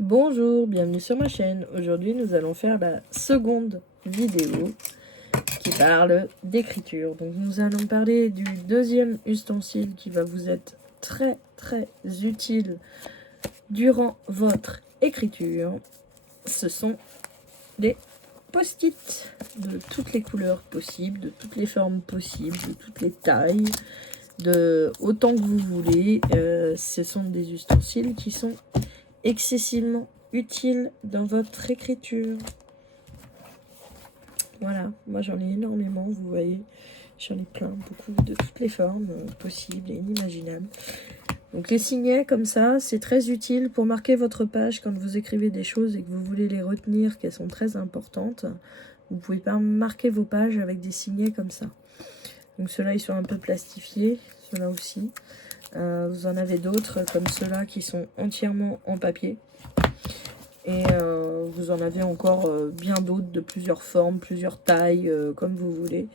Bonjour, bienvenue sur ma chaîne. Aujourd'hui, nous allons faire la seconde vidéo qui parle d'écriture. Donc, nous allons parler du deuxième ustensile qui va vous être très utile durant votre écriture. Ce sont des post-it de toutes les couleurs possibles, de toutes les formes possibles, de toutes les tailles, de autant que vous voulez. Ce sont des ustensiles qui sont excessivement utile dans votre écriture. Voilà, moi j'en ai énormément, vous voyez, j'en ai plein, beaucoup, de toutes les formes possibles et inimaginables. Donc les signets comme ça, c'est très utile pour marquer votre page quand vous écrivez des choses et que vous voulez les retenir, qu'elles sont très importantes. Vous pouvez pas marquer vos pages avec des signets comme ça. Donc ceux-là, ils sont un peu plastifiés, ceux-là aussi. Vous en avez d'autres comme ceux-là qui sont entièrement en papier. Et vous en avez encore bien d'autres de plusieurs formes, plusieurs tailles, comme vous voulez.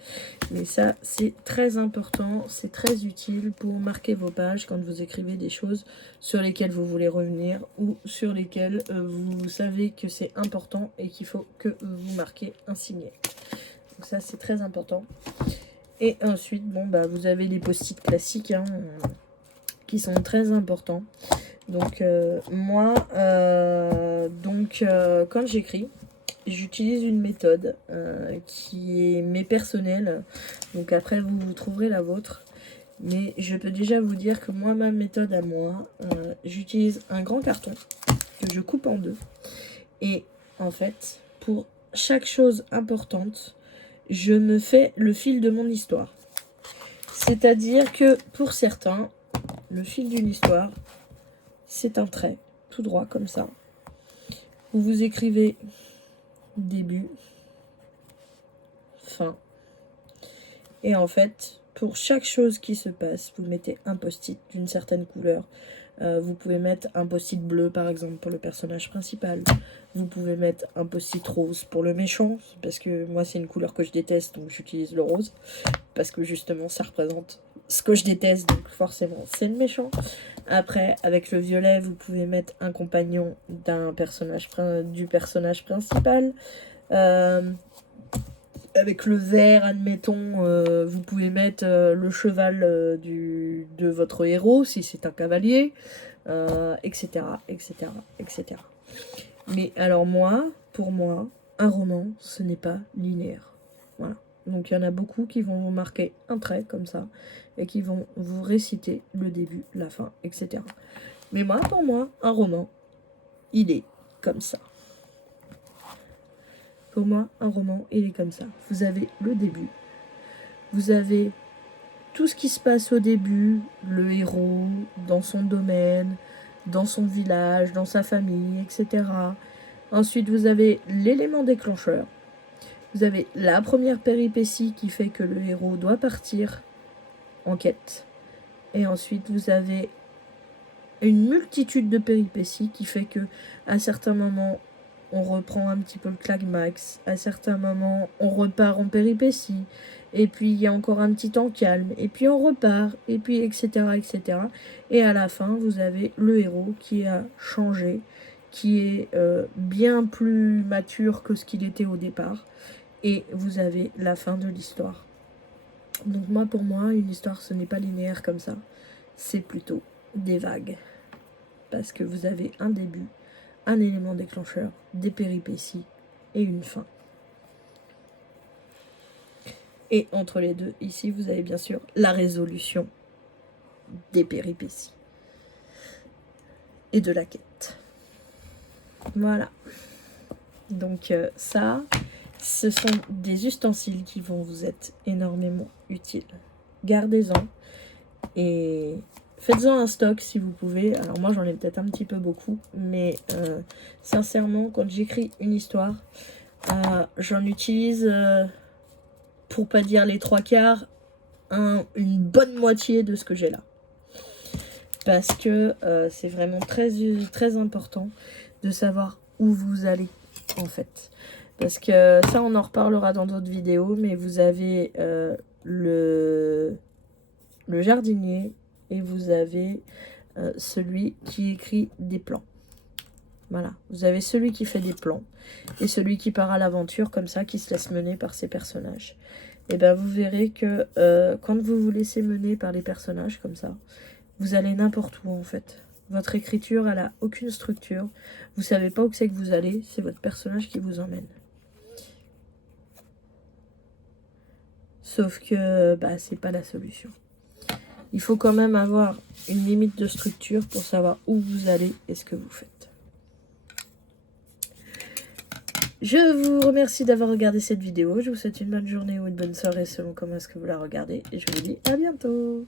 Mais ça, c'est très important, c'est très utile pour marquer vos pages quand vous écrivez des choses sur lesquelles vous voulez revenir ou sur lesquelles vous savez que c'est important et qu'il faut que vous marquez un signet. Donc ça, c'est très important. Et ensuite, bon, bah, vous avez les post-it classiques qui sont très importants. Donc moi, quand j'écris, j'utilise une méthode qui est personnelle. Donc après, vous trouverez la vôtre. Mais je peux déjà vous dire que moi, ma méthode à moi, j'utilise un grand carton que je coupe en deux. Et en fait, pour chaque chose importante, je me fais le fil de mon histoire. C'est-à-dire que pour certains, le fil d'une histoire, c'est un trait, tout droit comme ça, où vous écrivez début, fin. Et en fait, pour chaque chose qui se passe, vous mettez un post-it d'une certaine couleur. Vous pouvez mettre un post-it bleu, par exemple, pour le personnage principal. Vous pouvez mettre un post-it rose pour le méchant, parce que moi, c'est une couleur que je déteste, donc j'utilise le rose. Parce que justement, ça représente ce que je déteste, donc forcément, c'est le méchant. Après, avec le violet, vous pouvez mettre un compagnon du personnage principal. Avec le vert, admettons, vous pouvez mettre le cheval de votre héros, si c'est un cavalier, etc., etc., etc. Mais alors moi, pour moi, un roman, ce n'est pas linéaire. Voilà. Donc il y en a beaucoup qui vont vous marquer un trait comme ça, et qui vont vous réciter le début, la fin, etc. Mais moi, pour moi, un roman, il est comme ça. Pour moi, un roman, il est comme ça. Vous avez le début. Vous avez tout ce qui se passe au début, le héros, dans son domaine, dans son village, dans sa famille, etc. Ensuite, vous avez l'élément déclencheur. Vous avez la première péripétie qui fait que le héros doit partir en quête. Et ensuite, vous avez une multitude de péripéties qui fait que à certains moments, on reprend un petit peu le climax, à certains moments, on repart en péripéties, et puis il y a encore un petit temps calme, et puis on repart, et puis etc., etc. Et à la fin, vous avez le héros qui a changé, qui est bien plus mature que ce qu'il était au départ, et vous avez la fin de l'histoire. Donc moi, pour moi, une histoire, ce n'est pas linéaire comme ça, c'est plutôt des vagues. Parce que vous avez un début, un élément déclencheur, des péripéties et une fin. Et entre les deux, ici, vous avez bien sûr la résolution des péripéties et de la quête. Voilà. Donc ça, ce sont des ustensiles qui vont vous être énormément utiles. Gardez-en et faites-en un stock si vous pouvez. Alors moi, j'en ai peut-être un petit peu beaucoup, mais sincèrement, quand j'écris une histoire, j'en utilise, pour pas dire les 3/4, une bonne moitié de ce que j'ai là. Parce que c'est vraiment très important de savoir où vous allez, en fait. Parce que ça, on en reparlera dans d'autres vidéos, mais vous avez le jardinier et vous avez celui qui écrit des plans. Voilà, vous avez celui qui fait des plans et celui qui part à l'aventure comme ça, qui se laisse mener par ses personnages. Et bien vous verrez que quand vous vous laissez mener par les personnages comme ça, vous allez n'importe où en fait. Votre écriture, elle a aucune structure. Vous savez pas où c'est que vous allez, c'est votre personnage qui vous emmène. Sauf que bah, c'est pas la solution. Il faut quand même avoir une limite de structure pour savoir où vous allez et ce que vous faites. Je vous remercie d'avoir regardé cette vidéo. Je vous souhaite une bonne journée ou une bonne soirée selon comment est-ce que vous la regardez. Et je vous dis à bientôt.